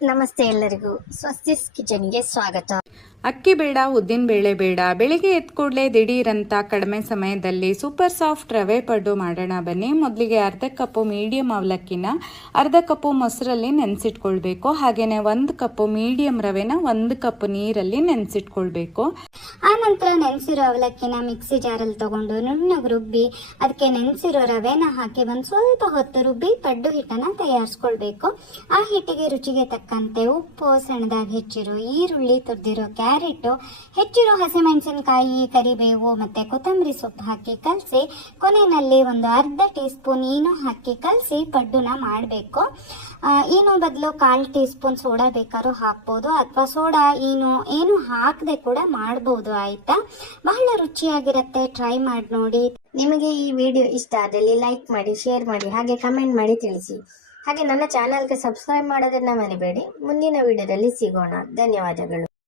ನಮಸ್ತೆ ಎಲ್ಲರಿಗೂ ಸ್ವಸ್ತಿಸ್ ಕಿಚನ್ಗೆ ಸ್ವಾಗತ. ಅಕ್ಕಿ ಬೇಡ, ಉದ್ದಿನ ಬೇಳೆ ಬೇಡ, ಬೆಳಿಗ್ಗೆ ಎದ್ದ ಕೂಡಲೇ ದಿಢೀರಂತ ಕಡಿಮೆ ಸಮಯದಲ್ಲಿ ಸೂಪರ್ ಸಾಫ್ಟ್ ರವೆ ಪಡ್ಡು ಮಾಡೋಣ ಬನ್ನಿ. ಮೊದಲಿಗೆ ಅರ್ಧ ಕಪ್ಪು ಮೀಡಿಯಂ ಅವಲಕ್ಕಿನ ಅರ್ಧ ಕಪ್ಪು ಮೊಸರಲ್ಲಿ ನೆನೆಸಿಟ್ಕೊಳ್ಬೇಕು. ಹಾಗೆಯೇ 1 ಕಪ್ಪು ಮೀಡಿಯಂ ರವೆನ 1 ಕಪ್ ನೀರಲ್ಲಿ ನೆನೆಸಿಟ್ಕೊಳ್ಬೇಕು. ಆ ನಂತರ ನೆನೆಸಿರೋ ಅವಲಕ್ಕಿನ ಮಿಕ್ಸಿ ಜಾರಲ್ಲಿ ತಗೊಂಡು ನುಣ್ಣಗೆ ರುಬ್ಬಿ ಅದಕ್ಕೆ ನೆನೆಸಿರೋ ರವೆನ ಹಾಕಿ ಒಂದು ಸ್ವಲ್ಪ ಹೊತ್ತು ರುಬ್ಬಿ ಪಡ್ಡು ಹಿಟ್ಟನ್ನು ತಯಾರಿಸ್ಕೊಳ್ಬೇಕು. ಆ ಹಿಟ್ಟಿಗೆ ರುಚಿಗೆ ತಕ್ಕಂತೆ ಉಪ್ಪು, ಸಣ್ಣದಾಗಿ ಹೆಚ್ಚಿರೋ ಈರುಳ್ಳಿ, ತುರಿದಿರೋ ಕ್ಯಾರೆಟ್, ಹೆಚ್ಚಿರೋ ಹಸಿಮೆಣಸಿನಕಾಯಿ, ಕರಿಬೇವು ಮತ್ತೆ ಕೊತ್ತಂಬರಿ ಸೊಪ್ಪು ಹಾಕಿ ಕಲಸಿ ಕೊನೆಯಲ್ಲಿ ಒಂದು ಅರ್ಧ ಟೀ ಸ್ಪೂನ್ ಈನು ಹಾಕಿ ಕಲಸಿ ಪಡ್ಡುನ ಮಾಡಬೇಕು. ಈನು ಬದಲು 1/4 ಟೀ ಸ್ಪೂನ್ ಸೋಡಾ ಬೇಕಾದ್ರೂ ಹಾಕ್ಬೋದು, ಅಥವಾ ಸೋಡಾ ಈನು ಏನು ಹಾಕದೆ ಕೂಡ ಮಾಡ್ಬೋದು. ಆಯ್ತಾ, ಬಹಳ ರುಚಿಯಾಗಿರುತ್ತೆ, ಟ್ರೈ ಮಾಡಿ ನೋಡಿ. ನಿಮಗೆ ಈ ವಿಡಿಯೋ ಇಷ್ಟ ಆದಲ್ಲಿ ಲೈಕ್ ಮಾಡಿ, ಶೇರ್ ಮಾಡಿ, ಹಾಗೆ ಕಮೆಂಟ್ ಮಾಡಿ ತಿಳಿಸಿ. ಹಾಗೆ ನನ್ನ ಚಾನಲ್ಗೆ ಸಬ್ಸ್ಕ್ರೈಬ್ ಮಾಡೋದನ್ನ ಮರಿಬೇಡಿ. ಮುಂದಿನ ವಿಡಿಯೋದಲ್ಲಿ ಸಿಗೋಣ. ಧನ್ಯವಾದಗಳು.